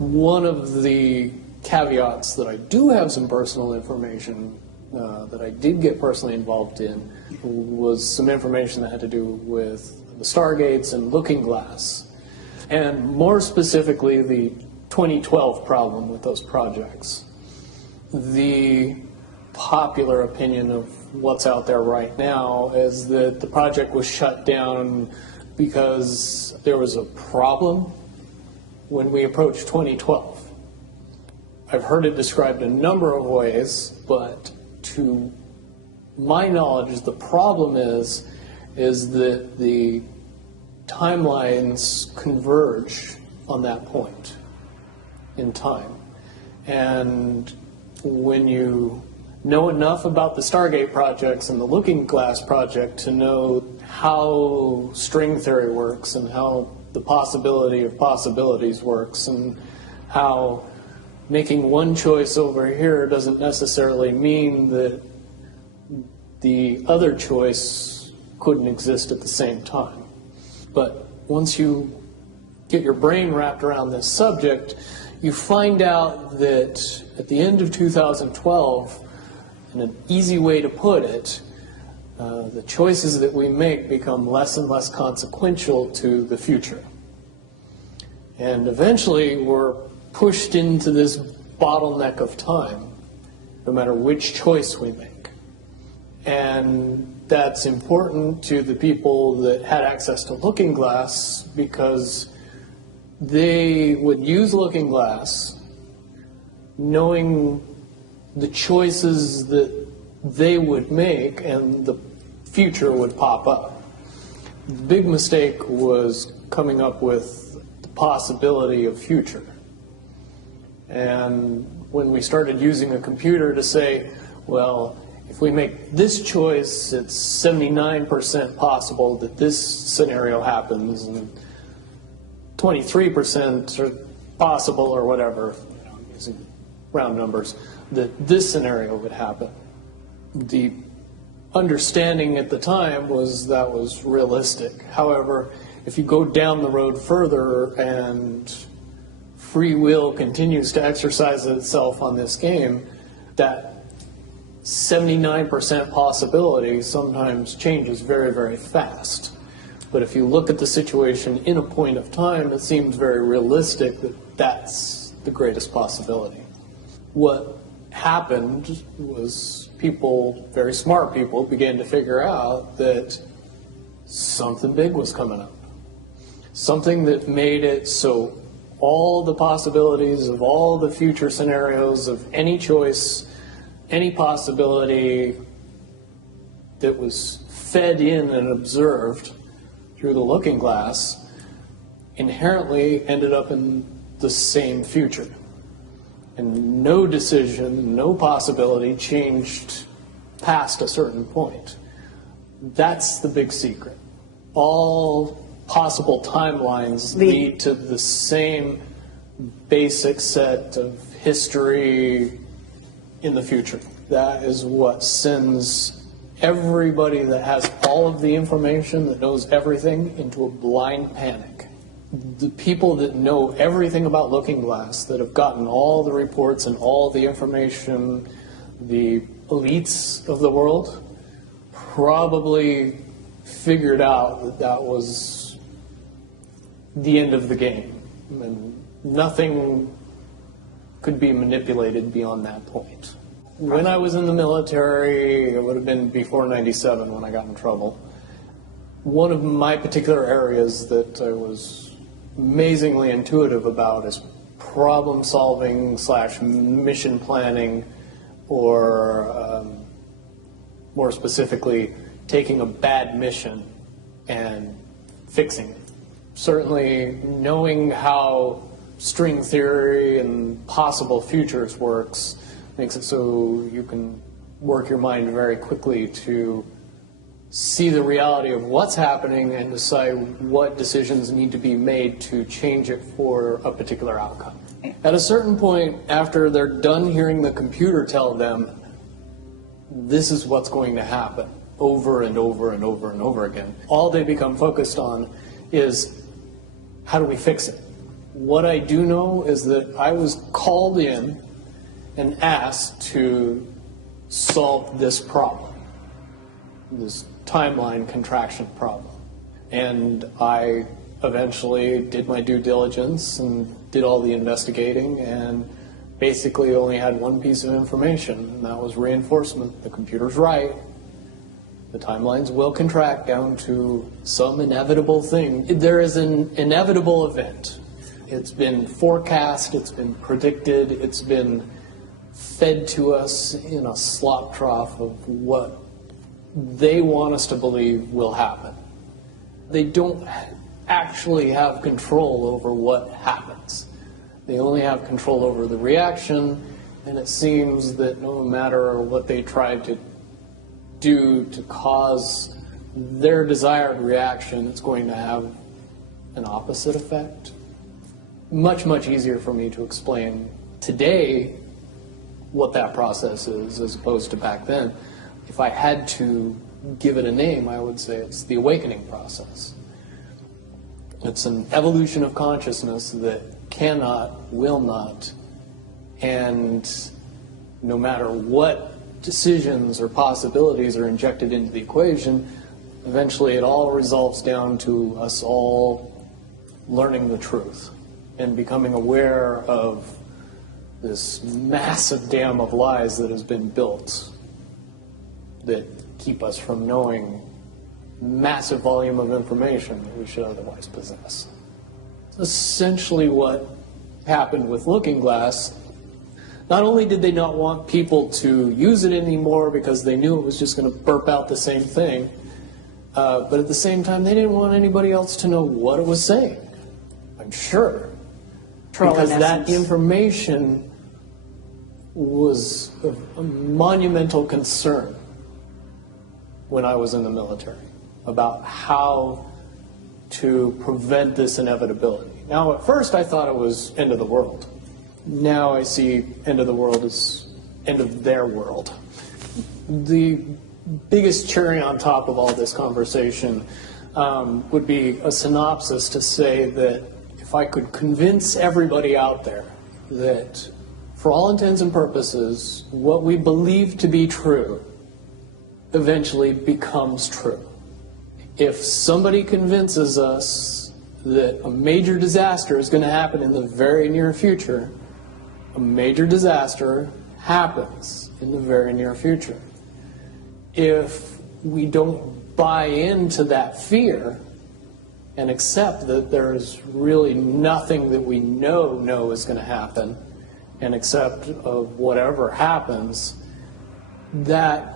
One of the caveats that I do have some personal information that I did get personally involved in was some information that had to do with the Stargates and Looking Glass, and more specifically the 2012 problem with those projects. The popular opinion of what's out there right now is that the project was shut down because there was a problem when we approached 2012. I've heard it described a number of ways, but to my knowledge, the problem is that the timelines converge on that point in time. And when you know enough about the Stargate projects and the Looking Glass project to know how string theory works and how the possibility of possibilities works and how making one choice over here doesn't necessarily mean that the other choice couldn't exist at the same time. But once you get your brain wrapped around this subject, you find out that at the end of 2012, in an easy way to put it, the choices that we make become less and less consequential to the future. And eventually we're pushed into this bottleneck of time, no matter which choice we make. And that's important to the people that had access to Looking Glass because they would use Looking Glass knowing the choices that they would make and the future would pop up. The big mistake was coming up with the possibility of future. And when we started using a computer to say, well, if we make this choice, it's 79% possible that this scenario happens, and 23% are possible, or whatever, using round numbers, that this scenario would happen. The understanding at the time was that was realistic. However, if you go down the road further and free will continues to exercise itself on this game, that 79% possibility sometimes changes very, very fast. But if you look at the situation in a point of time, it seems very realistic that that's the greatest possibility. What happened was people, very smart people, began to figure out that something big was coming up. Something that made it so all the possibilities of all the future scenarios of any choice, any possibility that was fed in and observed through the Looking Glass inherently ended up in the same future. And no decision, no possibility changed past a certain point. That's the big secret. All possible timelines lead to the same basic set of history in the future. That is what sends everybody that has all of the information, that knows everything, into a blind panic. The people that know everything about Looking Glass, that have gotten all the reports and all the information, the elites of the world, probably figured out that that was the end of the game. And nothing could be manipulated beyond that point. When I was in the military, it would have been before '97 when I got in trouble. One of my particular areas that I was amazingly intuitive about is problem solving / mission planning, or more specifically, taking a bad mission and fixing it. Certainly knowing how string theory and possible futures works makes it so you can work your mind very quickly to see the reality of what's happening and decide what decisions need to be made to change it for a particular outcome. At a certain point, after they're done hearing the computer tell them, this is what's going to happen over and over and over and over again, all they become focused on is, how do we fix it? What I do know is that I was called in and asked to solve this problem, this timeline contraction problem. And I eventually did my due diligence and did all the investigating and basically only had one piece of information, and that was reinforcement. The computer's right. The timelines will contract down to some inevitable thing. There is an inevitable event. It's been forecast, it's been predicted, it's been fed to us in a slop trough of what they want us to believe will happen. They don't actually have control over what happens. They only have control over the reaction, and it seems that no matter what they try to do to cause their desired reaction, it's going to have an opposite effect. Much, much easier for me to explain today what that process is as opposed to back then. If I had to give it a name, I would say it's the awakening process. It's an evolution of consciousness that cannot, will not, and no matter what decisions or possibilities are injected into the equation, eventually it all resolves down to us all learning the truth and becoming aware of this massive dam of lies that has been built that keep us from knowing massive volume of information that we should otherwise possess. Essentially what happened with Looking Glass, not only did they not want people to use it anymore because they knew it was just going to burp out the same thing, but at the same time they didn't want anybody else to know what it was saying, I'm sure. Because that information was of a monumental concern when I was in the military about how to prevent this inevitability. Now, at first I thought it was end of the world. Now I see end of the world as end of their world. The biggest cherry on top of all this conversation would be a synopsis to say that if I could convince everybody out there that for all intents and purposes, what we believe to be true eventually becomes true. If somebody convinces us that a major disaster is going to happen in the very near future, a major disaster happens in the very near future. If we don't buy into that fear and accept that there's really nothing that we know is going to happen, and accept of whatever happens, that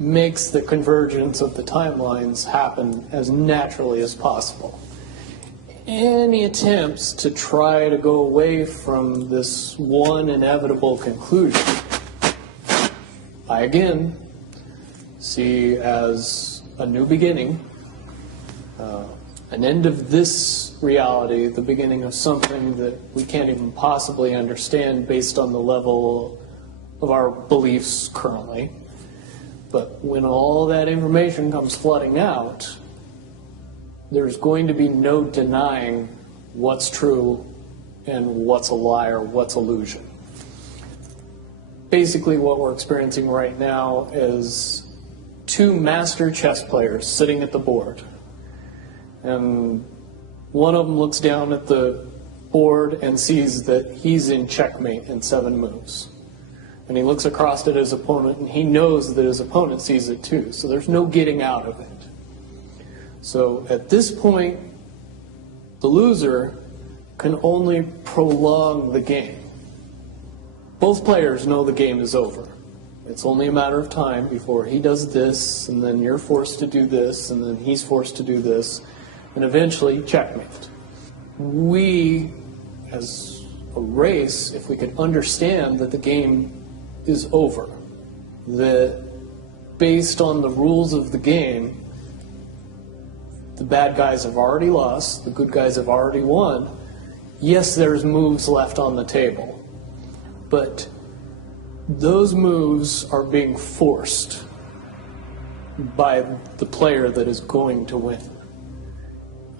makes the convergence of the timelines happen as naturally as possible. Any attempts to try to go away from this one inevitable conclusion, I again see as a new beginning, an end of this reality, the beginning of something that we can't even possibly understand based on the level of our beliefs currently. But when all that information comes flooding out, there's going to be no denying what's true and what's a lie or what's illusion. Basically what we're experiencing right now is two master chess players sitting at the board. And one of them looks down at the board and sees that he's in checkmate in 7 moves. And he looks across at his opponent and he knows that his opponent sees it too. So there's no getting out of it. So at this point, the loser can only prolong the game. Both players know the game is over. It's only a matter of time before he does this, and then you're forced to do this, and then he's forced to do this, and eventually checkmate. We, as a race, if we could understand that the game is over, that based on the rules of the game, the bad guys have already lost, the good guys have already won. Yes, there's moves left on the table, but those moves are being forced by the player that is going to win.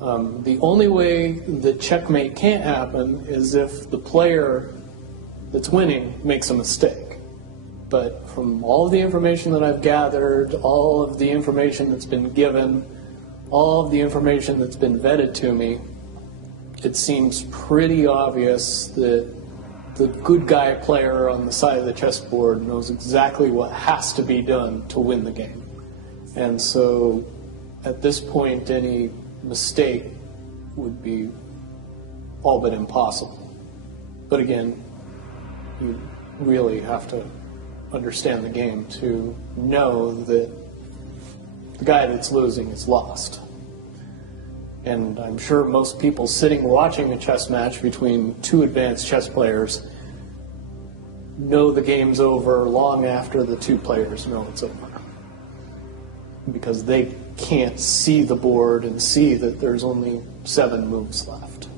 The only way that checkmate can't happen is if the player that's winning makes a mistake. But from all of the information that I've gathered, all of the information that's been given, all of the information that's been vetted to me, it seems pretty obvious that the good guy player on the side of the chessboard knows exactly what has to be done to win the game. And so at this point, any mistake would be all but impossible. But again, you really have to understand the game to know that the guy that's losing is lost. And I'm sure most people sitting watching a chess match between two advanced chess players know the game's over long after the two players know it's over. Because they can't see the board and see that there's only 7 moves left.